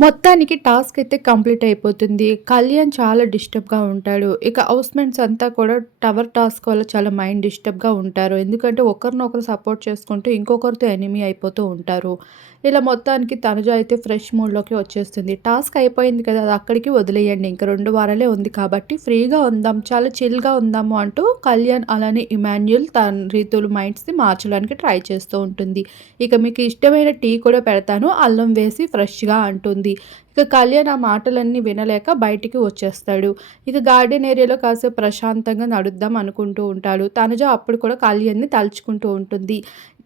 మొత్తానికి టాస్క్ అయితే కంప్లీట్ అయిపోతుంది. కళ్యాణ్ చాలా డిస్టర్బ్‌గా ఉంటాడు. ఇక హౌస్మెంట్స్ అంతా కూడా టవర్ టాస్క్ వల్ల చాలా మైండ్ డిస్టర్బ్‌గా ఉంటారు. ఎందుకంటే ఒకరినొకరు సపోర్ట్ చేసుకుంటూ ఇంకొకరితో ఎనిమీ అయిపోతూ ఉంటారు. ఇలా మొత్తానికి తనుజ అయితే ఫ్రెష్ మూడ్‌లోకి వచ్చేస్తుంది. టాస్క్ అయిపోయింది కదా! అది అక్కడికి వదిలేయండి. ఇంకా రెండు వారాలే ఉంది కాబట్టి ఫ్రీగా ఉందాం. చాలా చిల్‌గా ఉందాము అంటూ కళ్యాణ్ అలానే ఇమాన్యుల్ తన రీతులు మైండ్స్‌ని మార్చడానికి ట్రై చేస్తూ ఉంటుంది. ఇక మీకు ఇష్టమైన టీ కూడా పెడతాను. అల్లం వేసి ఫ్రెష్‌గా అంటుంది. ఇక కళ్యాణ్ ఆ మాటలన్నీ వినలేక బయటికి వచ్చేస్తాడు. ఇక గార్డెన్ ఏరియాలో కాసేపు ప్రశాంతంగా నడుద్దాం అనుకుంటూ ఉంటాడు. తనుజ అప్పుడు కూడా కళ్యాణ్‌ని తలుచుకుంటూ ఉంటుంది.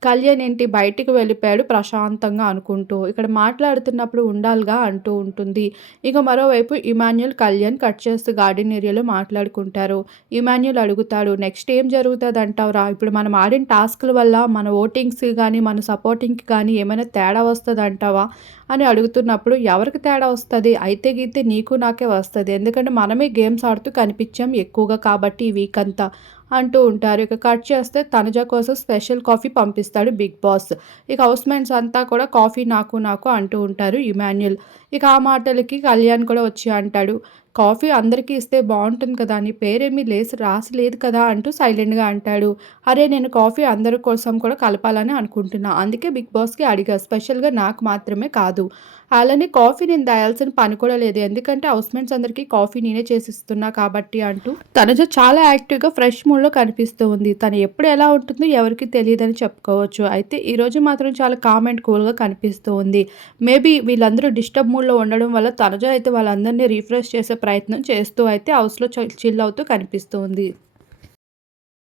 కళ్యాణ్ ఏంటి బయటికి వెళ్ళిపోయాడు ప్రశాంతంగా అనుకుంటూ. ఇక్కడ మాట్లాడుతున్నప్పుడు ఉండాలిగా అంటూ ఉంటుంది. ఇక మరోవైపు ఇమాన్యుల్ కళ్యాణ్ కట్ చేస్తూ గార్డెన్ ఏరియాలో మాట్లాడుకుంటారు. ఇమాన్యుల్ అడుగుతాడు నెక్స్ట్ ఏం జరుగుతుంది అంటావురా ఇప్పుడు మనం ఆడిన టాస్క్‌ల వల్ల మన ఓటింగ్స్‌కి కానీ మన సపోర్టింగ్‌కి కానీ ఏమైనా తేడా వస్తుంది అంటావా అని అడుగుతున్నప్పుడు ఎవరికి తేడా వస్తుంది అయితే గీతే నీకు నాకే వస్తుంది ఎందుకంటే మనమే గేమ్స్ ఆడుతూ కనిపించాం ఎక్కువగా కాబట్టి ఈ వీక్ అంతా. అంటూ ఉంటారు. ఇక కట్ చేస్తే తనుజ కోసం స్పెషల్ కాఫీ పంపిస్తాడు బిగ్ బాస్. ఇక హౌస్మెంట్స్ అంతా కూడా కాఫీ నాకు నాకు అంటూ ఉంటారు ఇమాన్యుల్ ఇక ఆ మాటలకి కళ్యాణ్ కూడా వచ్చి అంటాడు కాఫీ అందరికీ ఇస్తే బాగుంటుంది కదా! అని పేరేమీ లేసి రాసి లేదు కదా! అంటూ సైలెంట్‌గా అంటాడు. అరే! నేను కాఫీ అందరి కోసం కూడా కలపాలని అనుకుంటున్నా. అందుకే బిగ్ బాస్‌కి అడిగా. స్పెషల్‌గా నాకు మాత్రమే కాదు. అలానే కాఫీ నేను దాయాల్సిన పని కూడా లేదు. ఎందుకంటే హౌస్మెంట్స్ అందరికీ కాఫీ నేనే చేసిస్తున్నా కాబట్టి అంటూ తనజ చాలా యాక్టివ్‌గా ఫ్రెష్ మూడ్‌లో కనిపిస్తూ ఉంది. తను ఎప్పుడు ఎలా ఉంటుందో ఎవరికీ తెలియదని చెప్పుకోవచ్చు. అయితే ఈరోజు మాత్రం చాలా కామ్ అండ్ కూల్‌గా కనిపిస్తూ ఉంది. మేబీ వీళ్ళందరూ డిస్టర్బ్ మూడ్‌లో ఉండడం వల్ల తనజ అయితే వాళ్ళందరినీ రిఫ్రెష్ చేసే ప్రయత్నం చేస్తూ అయితే హౌస్‌లో చ చిల్ అవుతూ కనిపిస్తుంది